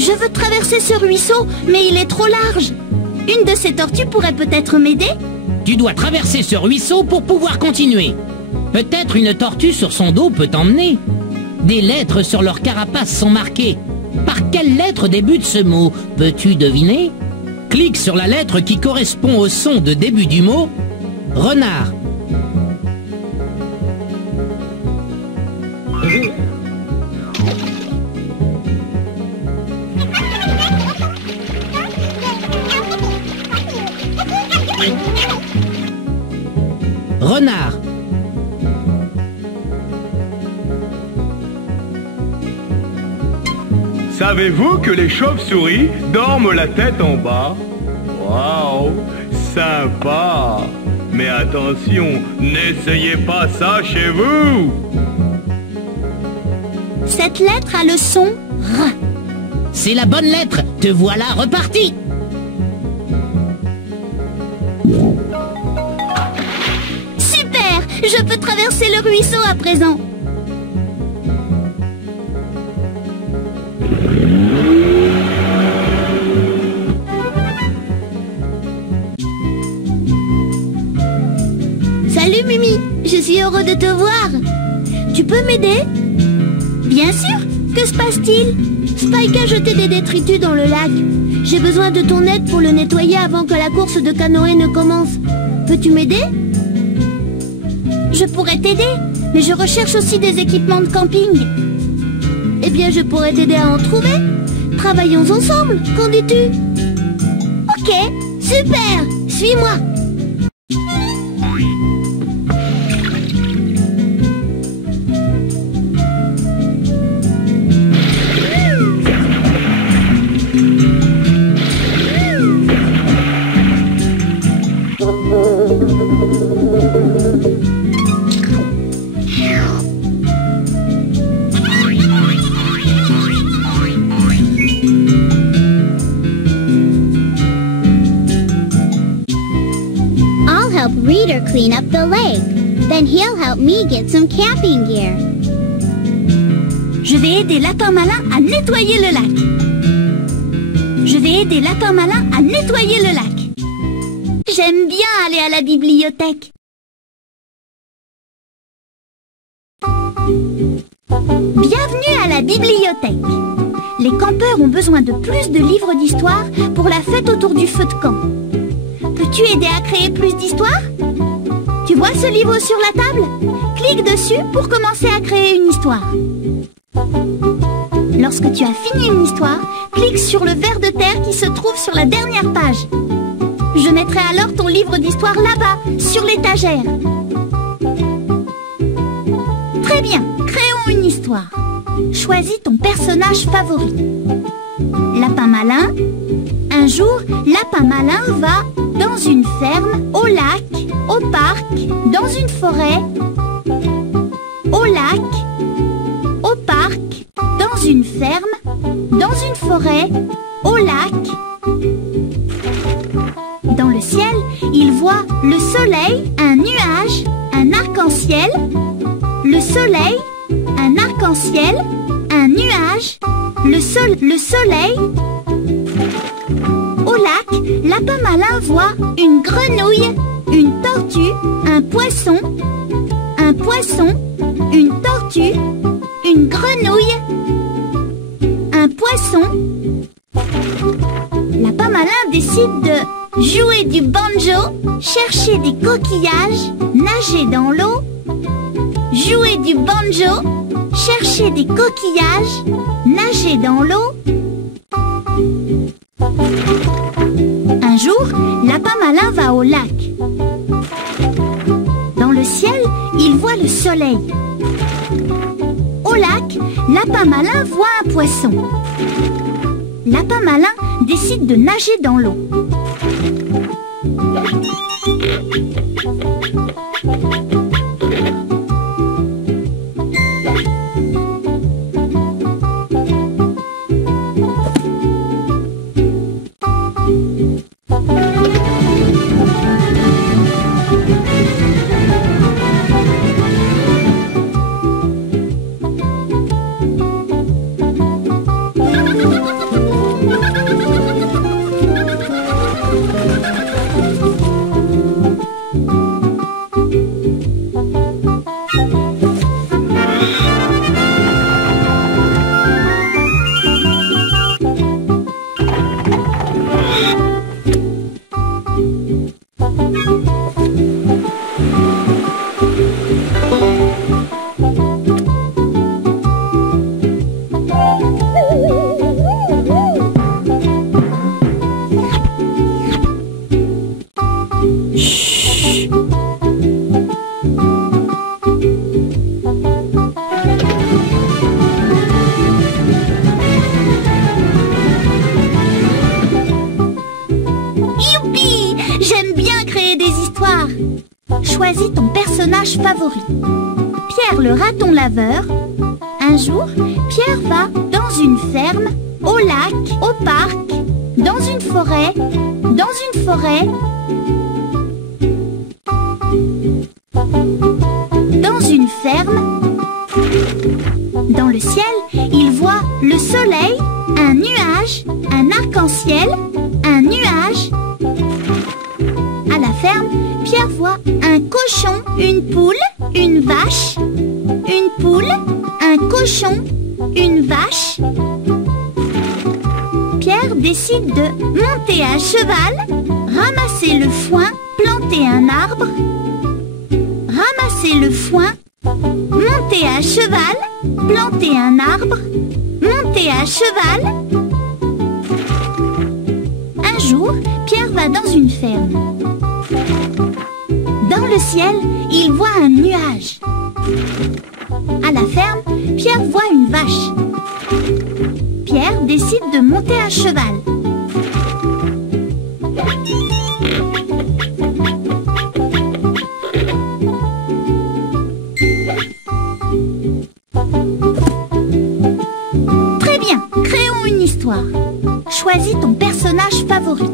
Je veux traverser ce ruisseau, mais il est trop large. Une de ces tortues pourrait peut-être m'aider? Tu dois traverser ce ruisseau pour pouvoir continuer. Peut-être une tortue sur son dos peut t'emmener. Des lettres sur leur carapace sont marquées. Par quelle lettre débute ce mot? Peux-tu deviner? Clique sur la lettre qui correspond au son de début du mot. Renard. Renard. Savez-vous que les chauves-souris dorment la tête en bas? Waouh, sympa. Mais attention, n'essayez pas ça chez vous. Cette lettre a le son R. C'est la bonne lettre. Te voilà reparti. Super! Je peux traverser le ruisseau à présent. Salut Mimi, je suis heureux de te voir. Tu peux m'aider? Bien sûr. Que se passe-t-il? Spike a jeté des détritus dans le lac. J'ai besoin de ton aide pour le nettoyer avant que la course de canoë ne commence. Peux-tu m'aider? Je pourrais t'aider, mais je recherche aussi des équipements de camping. Eh bien, je pourrais t'aider à en trouver. Travaillons ensemble, qu'en dis-tu? Ok, super, suis-moi. Reader clean up the lake. Then he'll help me get some camping gear. Je vais aider Lapin Malin à nettoyer le lac. Je vais aider Lapin Malin à nettoyer le lac. J'aime bien aller à la bibliothèque. Bienvenue à la bibliothèque. Les campeurs ont besoin de plus de livres d'histoire pour la fête autour du feu de camp. Peux-tu aider à créer plus d'histoires? Tu vois ce livre sur la table? Clique dessus pour commencer à créer une histoire. Lorsque tu as fini une histoire, clique sur le ver de terre qui se trouve sur la dernière page. Je mettrai alors ton livre d'histoire là-bas, sur l'étagère. Très bien, créons une histoire. Choisis ton personnage favori. Lapin Malin. Un jour, Lapin Malin va dans une ferme, au lac, au parc, dans une forêt, au lac, au parc, dans une ferme, dans une forêt, au lac. Dans le ciel, il voit le soleil, un nuage, un arc-en-ciel, le soleil, un arc-en-ciel, un nuage, le soleil. Au lac, Lapin Malin voit une grenouille, une tortue, un poisson, une tortue, une grenouille, un poisson. Lapin Malin décide de jouer du banjo, chercher des coquillages, nager dans l'eau, jouer du banjo, chercher des coquillages, nager dans l'eau. Un jour, Lapin Malin va au lac. Dans le ciel, il voit le soleil. Au lac, Lapin Malin voit un poisson. Lapin Malin décide de nager dans l'eau. Choisis ton personnage favori. Pierre le raton laveur. Un jour, Pierre va dans une ferme, au lac, au parc, dans une forêt, dans une ferme. Dans le ciel, il voit le soleil, un nuage, un arc-en-ciel, un nuage. À la ferme, Pierre voit un cochon, une poule, une vache, une poule, un cochon, une vache. Pierre décide de monter à cheval, ramasser le foin, planter un arbre. Ramasser le foin, monter à cheval, planter un arbre, monter à cheval. Un jour, Pierre va dans une ferme. Dans le ciel, il voit un nuage. À la ferme, Pierre voit une vache. Pierre décide de monter à cheval. Très bien, créons une histoire. Choisis ton personnage favori.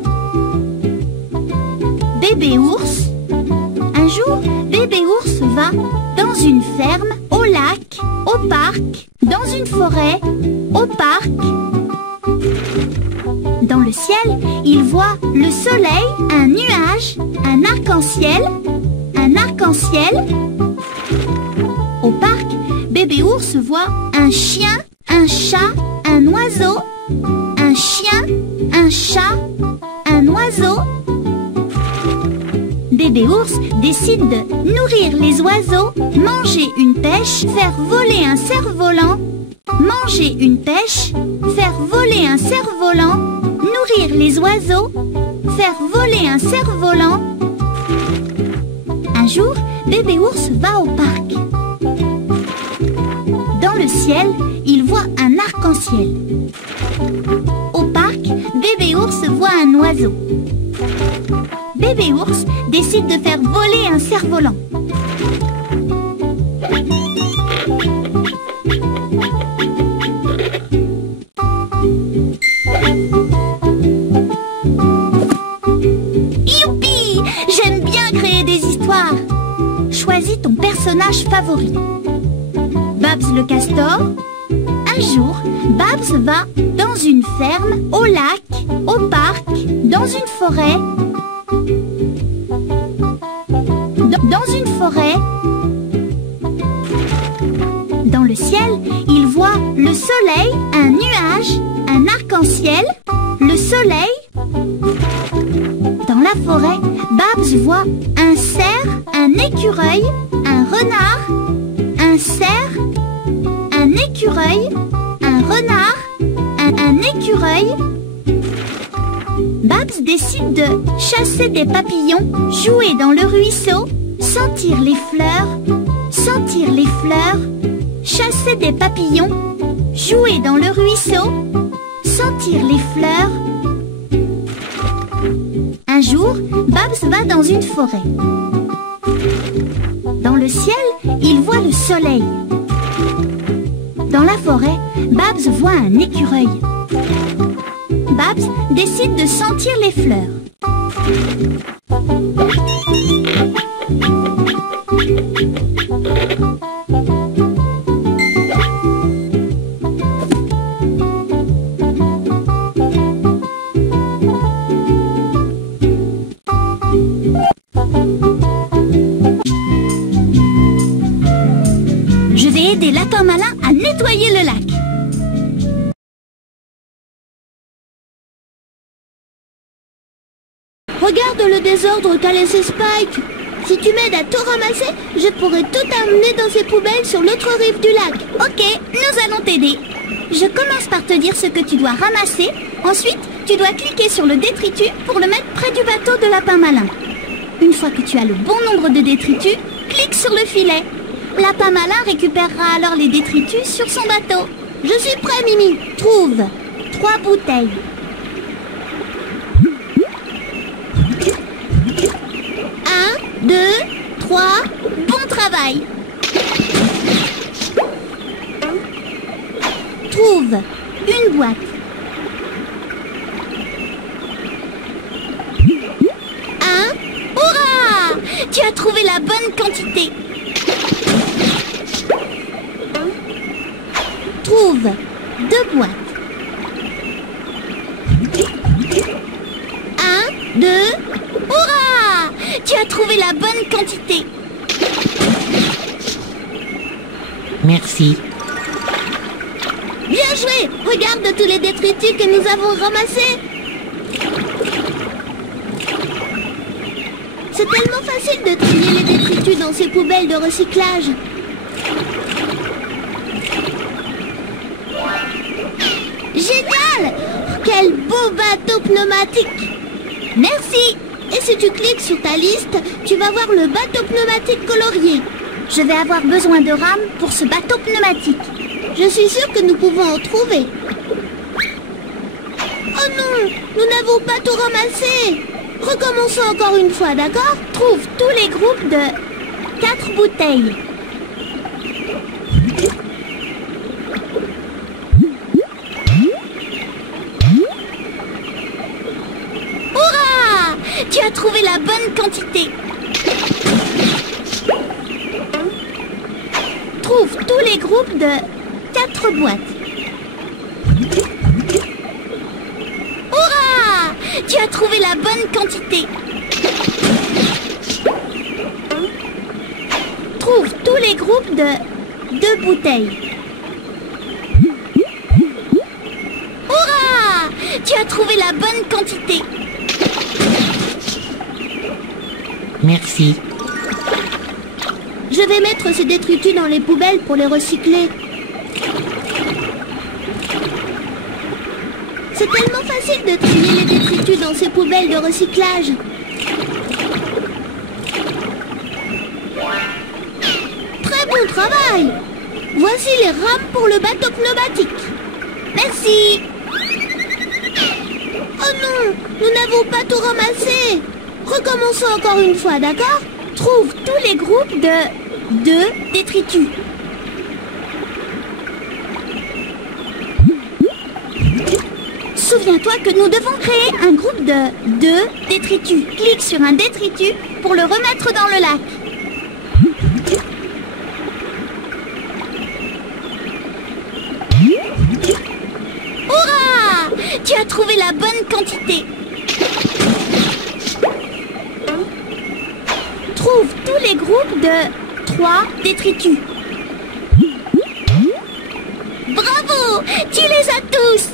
Bébé ours. Un jour, bébé ours va dans une ferme, au lac, au parc, dans une forêt, au parc. Dans le ciel, il voit le soleil, un nuage, un arc-en-ciel, un arc-en-ciel. Au parc, bébé ours voit un chien, un chat, un oiseau, un chien, un chat, un oiseau. Bébé ours décide de nourrir les oiseaux, manger une pêche, faire voler un cerf-volant, manger une pêche, faire voler un cerf-volant, nourrir les oiseaux, faire voler un cerf-volant. Un jour, bébé ours va au parc. Dans le ciel, il voit un arc-en-ciel. Au parc, bébé ours voit un oiseau. Bébé ours décide de faire voler un cerf-volant. Youpi! J'aime bien créer des histoires. Choisis ton personnage favori. Babs le castor. Un jour, Babs va dans une ferme, au lac, au parc, dans une forêt. Dans une forêt. Dans le ciel, il voit le soleil, un nuage, un arc-en-ciel, le soleil. Dans la forêt, Babs voit un cerf, un écureuil, un renard, un cerf, un écureuil, un renard, un écureuil. Babs décide de chasser des papillons, jouer dans le ruisseau, sentir les fleurs, chasser des papillons, jouer dans le ruisseau, sentir les fleurs. Un jour, Babs va dans une forêt. Dans le ciel, il voit le soleil. Dans la forêt, Babs voit un écureuil. Babs décide de sentir les fleurs. Je vais aider Lapin Malin à nettoyer le lac. Regarde le désordre qu'a laissé Spike. Si tu m'aides à tout ramasser, je pourrai tout amener dans ces poubelles sur l'autre rive du lac. Ok, nous allons t'aider. Je commence par te dire ce que tu dois ramasser. Ensuite, tu dois cliquer sur le détritus pour le mettre près du bateau de Lapin Malin. Une fois que tu as le bon nombre de détritus, clique sur le filet. Lapin Malin récupérera alors les détritus sur son bateau. Je suis prêt, Mimi. Trouve 3 bouteilles. 1, 2, 3. travail. Trouve une boîte. Hurrah! Tu as trouvé la bonne quantité. Trouve 2 boîtes. 1, 2, hurrah! Tu as trouvé la bonne quantité. Merci. Bien joué! Regarde tous les détritus que nous avons ramassés. C'est tellement facile de trier les détritus dans ces poubelles de recyclage. Génial! Quel beau bateau pneumatique! Merci! Et si tu cliques sur ta liste, tu vas voir le bateau pneumatique colorié. Je vais avoir besoin de rames pour ce bateau pneumatique. Je suis sûre que nous pouvons en trouver. Oh non! Nous n'avons pas tout ramassé! Recommençons encore une fois, d'accord? Trouve tous les groupes de 4 bouteilles. Hurrah! Tu as trouvé la bonne quantité. Trouve tous les groupes de 4 boîtes. Hurrah! Tu as trouvé la bonne quantité. Trouve tous les groupes de 2 bouteilles. Hurrah! Tu as trouvé la bonne quantité. Merci. Je vais mettre ces détritus dans les poubelles pour les recycler. C'est tellement facile de trier les détritus dans ces poubelles de recyclage. Très bon travail! Voici les rames pour le bateau pneumatique. Merci! Oh non! Nous n'avons pas tout ramassé! Recommençons encore une fois, d'accord? Trouve tous les groupes de 2 détritus. Souviens-toi que nous devons créer un groupe de 2 détritus. Clique sur un détritus pour le remettre dans le lac. Hurrah! Tu as trouvé la bonne quantité. Trouve tous les groupes de 3 détritus. Bravo! Tu les as tous!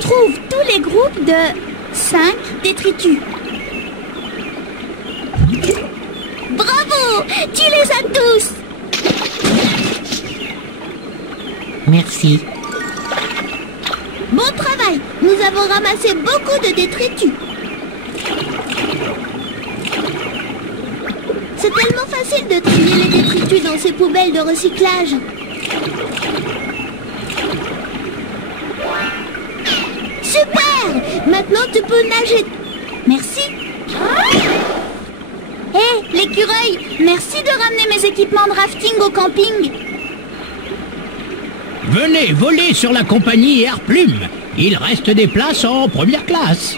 Trouve tous les groupes de 5 détritus. Bravo! Tu les as tous! Merci. Bon travail! Nous avons ramassé beaucoup de détritus. C'est tellement facile de trier les détritus dans ces poubelles de recyclage. Super! Maintenant tu peux nager. Merci. Hé, l'écureuil, merci de ramener mes équipements de rafting au camping. Venez voler sur la compagnie Air Plume. Il reste des places en première classe.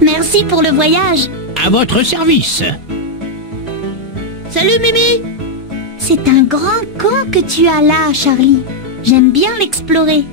Merci pour le voyage. À votre service. Salut Mimi. C'est un grand camp que tu as là, Charlie. J'aime bien l'explorer.